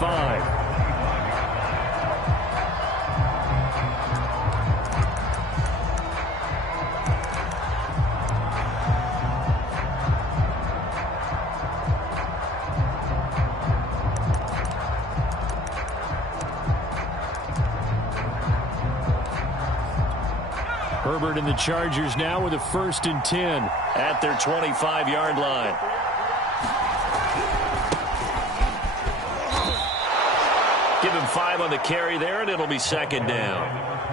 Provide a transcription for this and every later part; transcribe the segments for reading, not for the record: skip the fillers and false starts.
5. Herbert and the Chargers now with a 1st and 10 at their 25-yard line. Give him 5 on the carry there, and it'll be 2nd down.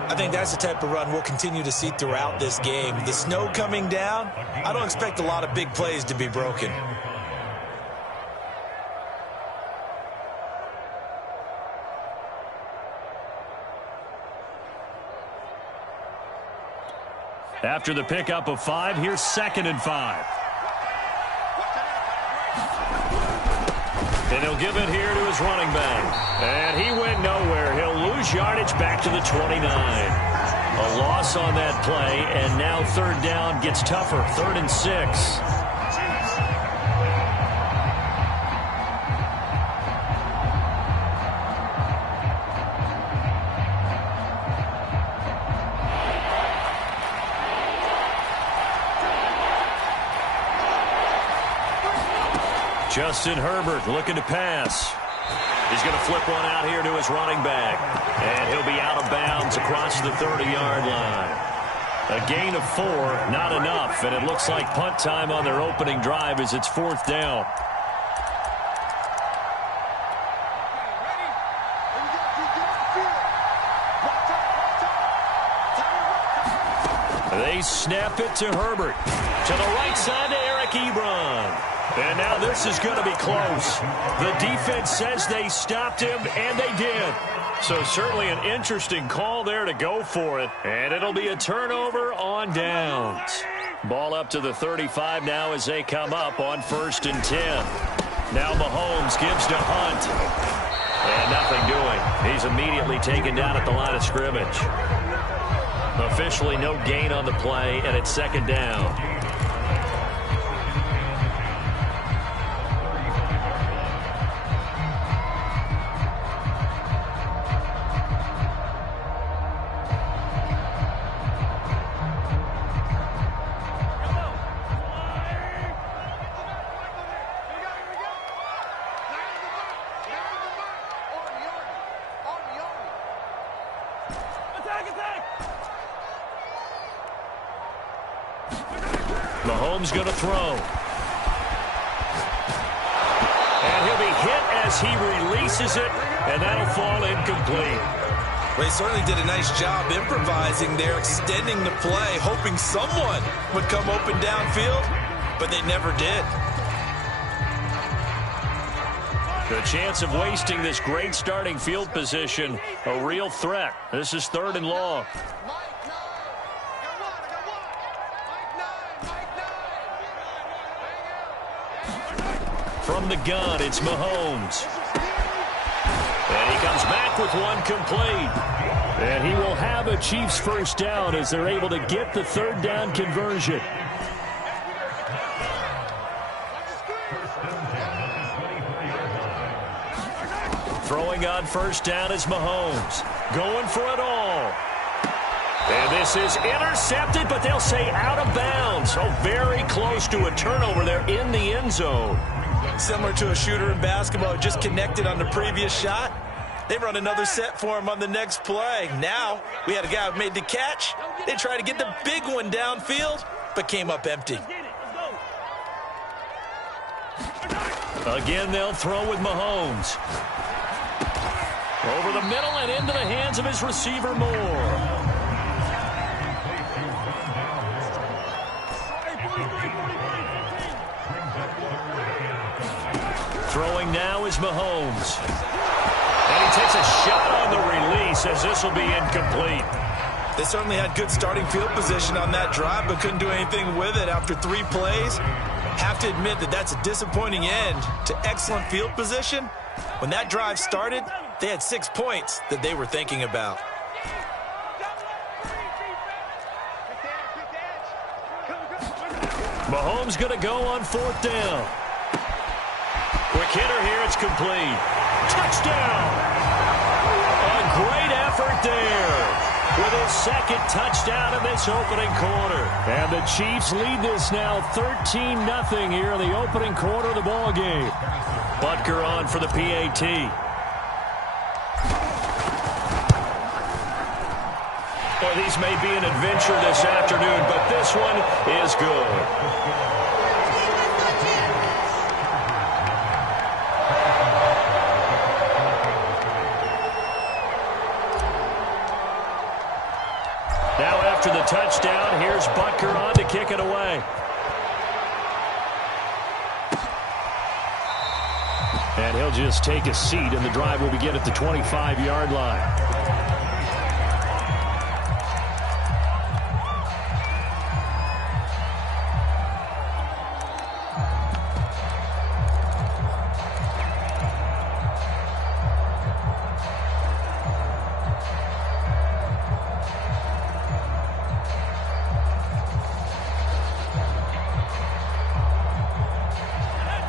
I think that's the type of run we'll continue to see throughout this game. The snow coming down, I don't expect a lot of big plays to be broken. After the pickup of 5, here's 2nd and 5. And he'll give it here to his running back. And he went nowhere. He'll lose yardage back to the 29. A loss on that play, and now 3rd down gets tougher. 3rd and 6. Justin Herbert looking to pass. He's going to flip one out here to his running back. And he'll be out of bounds across the 30-yard line. A gain of 4, not enough. And it looks like punt time on their opening drive as it's 4th down. They snap it to Herbert. To the right side to Eric Ebron. And now this is going to be close. The defense says they stopped him, and they did. So certainly an interesting call there to go for it. And it'll be a turnover on downs. Ball up to the 35 now as they come up on 1st and 10. Now Mahomes gives to Hunt. And nothing doing. He's immediately taken down at the line of scrimmage. Officially no gain on the play, and it's 2nd down. Mahomes going to throw. And he'll be hit as he releases it, and that'll fall incomplete. Well, he certainly did a nice job improvising there, extending the play, hoping someone would come open downfield, but they never did. The chance of wasting this great starting field position, a real threat. This is 3rd and long. From the gun, it's Mahomes. And he comes back with one complete. And he will have a Chiefs 1st down as they're able to get the 3rd down conversion. Throwing on 1st down is Mahomes. Going for it all. And this is intercepted, but they'll say out of bounds. So very close to a turnover there in the end zone. Similar to a shooter in basketball, just connected on the previous shot. They run another set for him on the next play. Now, we had a guy who made the catch. They tried to get the big one downfield, but came up empty. Again, they'll throw with Mahomes. Over the middle and into the hands of his receiver, Moore. Throwing now is Mahomes. And he takes a shot on the release as this will be incomplete. They certainly had good starting field position on that drive, but couldn't do anything with it after 3 plays. Have to admit that that's a disappointing end to excellent field position. When that drive started, they had 6 points that they were thinking about. Mahomes going to go on 4th down. Quick hitter here, it's complete. Touchdown! there with his second touchdown in this opening quarter. And the Chiefs lead this now 13-0 here in the opening quarter of the ball game. Butker on for the PAT. Well, these may be an adventure this afternoon, but this one is good. Now after the touchdown, here's Butker on to kick it away. And he'll just take a seat, and the drive will begin at the 25-yard line.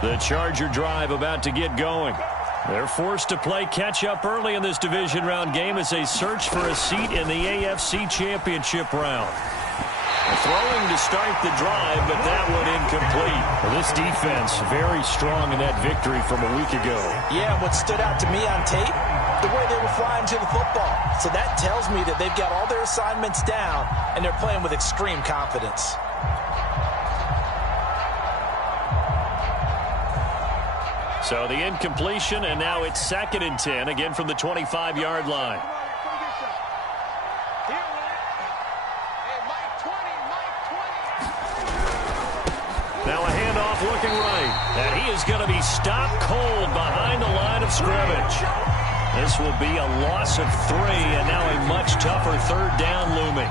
The Charger drive about to get going. They're forced to play catch-up early in this division round game as they search for a seat in the AFC Championship round. Throwing to start the drive, but that one incomplete. Well, this defense very strong in that victory from a week ago. Yeah, what stood out to me on tape, the way they were flying to the football. So that tells me that they've got all their assignments down, and they're playing with extreme confidence. So the incompletion, and now it's 2nd and 10, again from the 25-yard line. Now a handoff looking right, and he is going to be stopped cold behind the line of scrimmage. This will be a loss of 3, and now a much tougher 3rd down looming.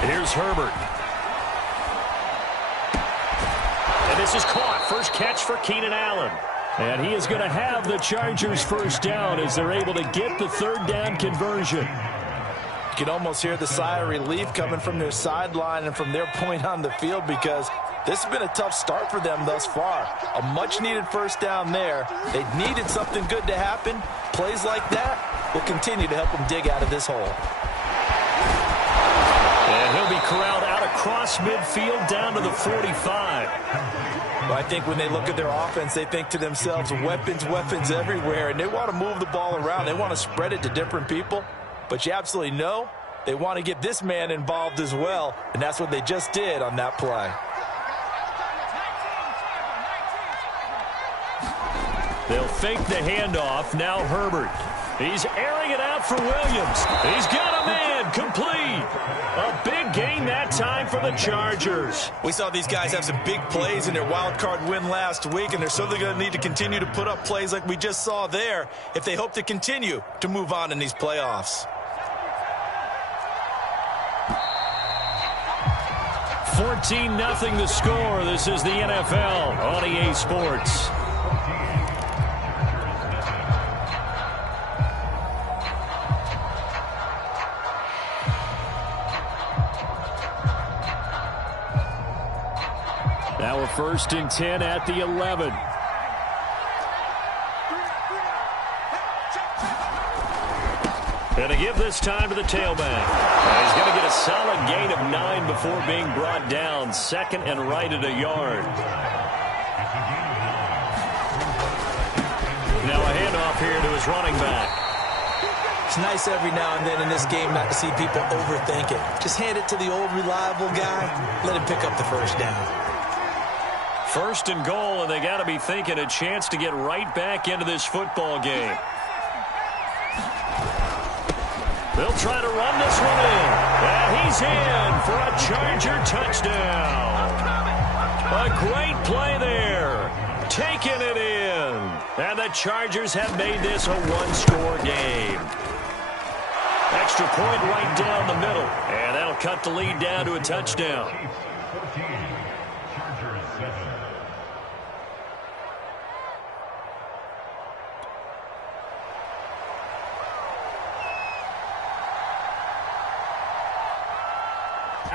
Here's Herbert. And this is caught. First catch for Keenan Allen. And he is going to have the Chargers first down as they're able to get the 3rd down conversion. You can almost hear the sigh of relief coming from their sideline and from their point on the field, because this has been a tough start for them thus far. A much-needed first down there. They needed something good to happen. Plays like that will continue to help them dig out of this hole. And he'll be corralled out across midfield down to the 45. Well, I think when they look at their offense, they think to themselves, weapons, weapons everywhere, and they want to move the ball around. They want to spread it to different people. But you absolutely know they want to get this man involved as well, and that's what they just did on that play. They'll fake the handoff. Now Herbert. He's airing it out for Williams. He's got a man complete. A big gain that time for the Chargers. We saw these guys have some big plays in their wild card win last week, and they're certainly going to need to continue to put up plays like we just saw there if they hope to continue to move on in these playoffs. 14-0 the score. This is the NFL on EA Sports. Now a 1st and 10 at the 11. And to give this time to the tailback. He's going to get a solid gain of 9 before being brought down. 2nd and right at a yard. Now a handoff here to his running back. It's nice every now and then in this game not to see people overthink it. Just hand it to the old reliable guy. Let him pick up the first down. 1st and goal, and they got to be thinking a chance to get right back into this football game. They'll try to run this one in. And he's in for a Charger touchdown. A great play there. Taking it in. And the Chargers have made this a one-score game. Extra point right down the middle. And that'll cut the lead down to a touchdown. 14, Chargers 7.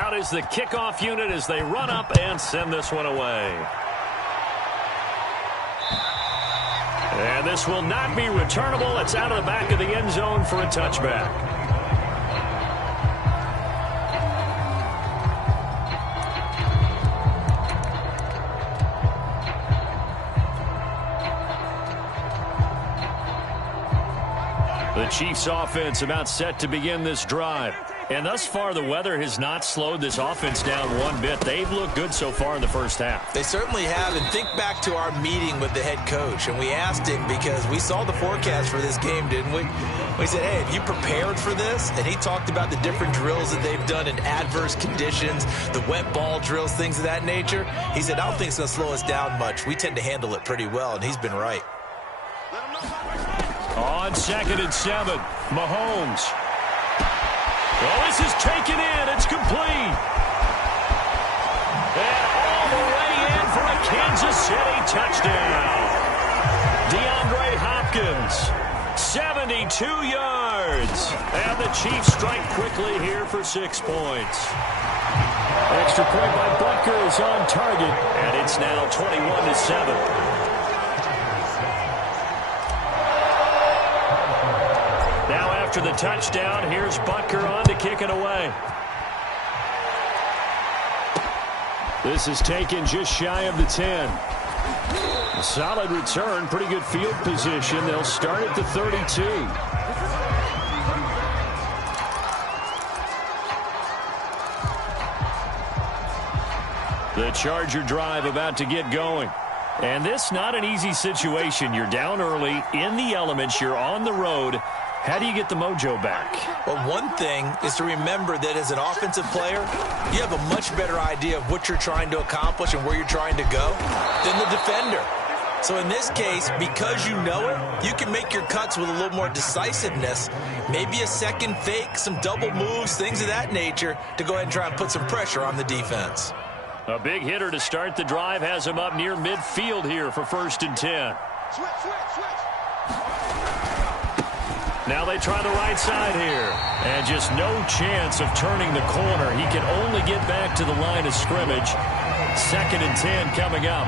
out is the kickoff unit as they run up and send this one away. And this will not be returnable. It's out of the back of the end zone for a touchback. The Chiefs offense about set to begin this drive. And thus far, the weather has not slowed this offense down one bit. They've looked good so far in the first half. They certainly have. And think back to our meeting with the head coach. And we asked him because we saw the forecast for this game, didn't we? We said, hey, have you prepared for this? And he talked about the different drills that they've done in adverse conditions, the wet ball drills, things of that nature. He said, I don't think it's going to slow us down much. We tend to handle it pretty well, and he's been right. On 2nd and 7, Mahomes. Well, this is taken in. It's complete. And all the way in for a Kansas City touchdown. DeAndre Hopkins, 72 yards. And the Chiefs strike quickly here for 6 points. Extra point by Butker is on target. And it's now 21-7. After the touchdown, here's Butker on to kick it away. This is taken just shy of the 10. A solid return, pretty good field position. They'll start at the 32. The Charger drive about to get going. And this not an easy situation. You're down early, in the elements, you're on the road. How do you get the mojo back? Well, one thing is to remember that as an offensive player, you have a much better idea of what you're trying to accomplish and where you're trying to go than the defender. So in this case, because you know it, you can make your cuts with a little more decisiveness, maybe a second fake, some double moves, things of that nature, to go ahead and try and put some pressure on the defense. A big hitter to start the drive has him up near midfield here for 1st and 10. Switch. Now they try the right side here. And just no chance of turning the corner. He can only get back to the line of scrimmage. 2nd and 10 coming up.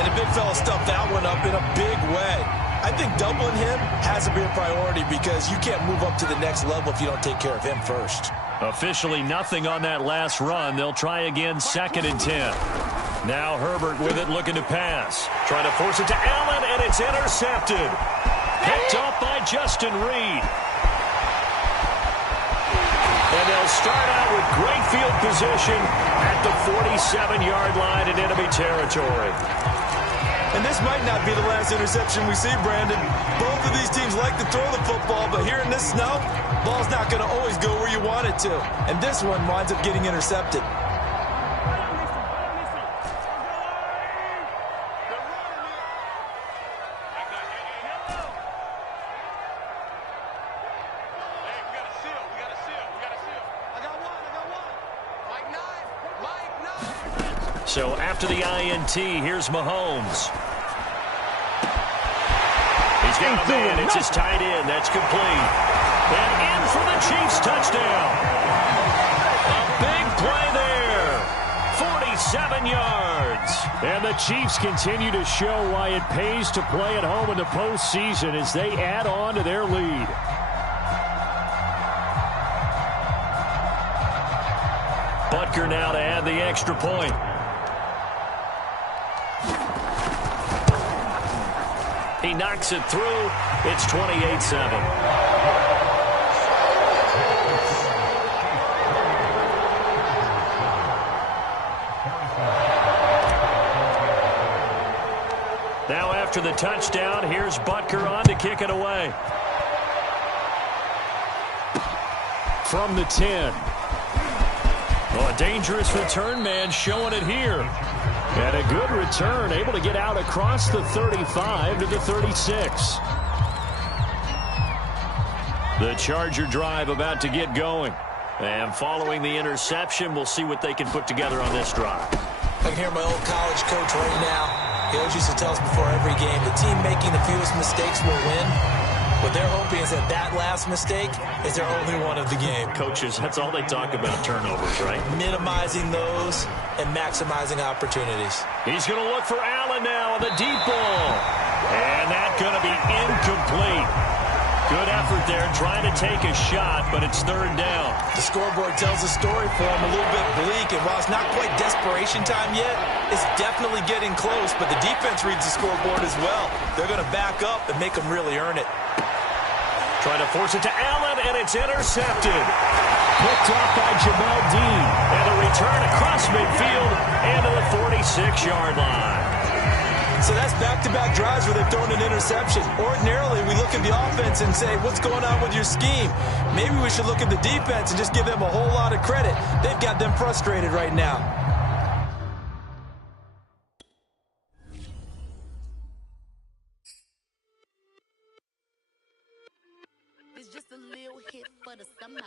And the big fella stuffed that one up in a big way. I think doubling him has to be a priority because you can't move up to the next level if you don't take care of him first. Officially nothing on that last run. They'll try again 2nd and 10. Now Herbert with it looking to pass. Trying to force it to Allen, and it's intercepted. Picked off by Justin Reed. And they'll start out with great field position at the 47-yard line in enemy territory. And this might not be the last interception we see, Brandon. Both of these teams like to throw the football, but here in this snow, ball's not going to always go where you want it to. And this one winds up getting intercepted. So after the INT, here's Mahomes. He's got a man. It's his tight end. That's complete. And in for the Chiefs touchdown. A big play there. 47 yards. And the Chiefs continue to show why it pays to play at home in the postseason as they add on to their lead. Butker now to add the extra point. He knocks it through. It's 28-7. Now after the touchdown, here's Butker on to kick it away. From the 10. Oh, a dangerous return man showing it here. And a good return, able to get out across the 35 to the 36. The Charger drive about to get going. And following the interception, we'll see what they can put together on this drive. I can hear my old college coach right now. He always used to tell us before every game, the team making the fewest mistakes will win. What they're hoping is that that last mistake is their only one of the game. Coaches, that's all they talk about, turnovers, right? Minimizing those and maximizing opportunities. He's going to look for Allen now on the deep ball. And that's going to be incomplete. Good effort there trying to take a shot, but it's third down. The scoreboard tells a story for him, a little bit bleak, and while it's not quite desperation time yet, it's definitely getting close, but the defense reads the scoreboard as well. They're going to back up and make them really earn it. Trying to force it to Allen, and it's intercepted. Picked off by Jamel Dean. And a return across midfield and to the 46-yard line. So that's back-to-back drives where they've thrown an interception. Ordinarily, we look at the offense and say, what's going on with your scheme? Maybe we should look at the defense and just give them a whole lot of credit. They've got them frustrated right now. It's just a little hit for the summer.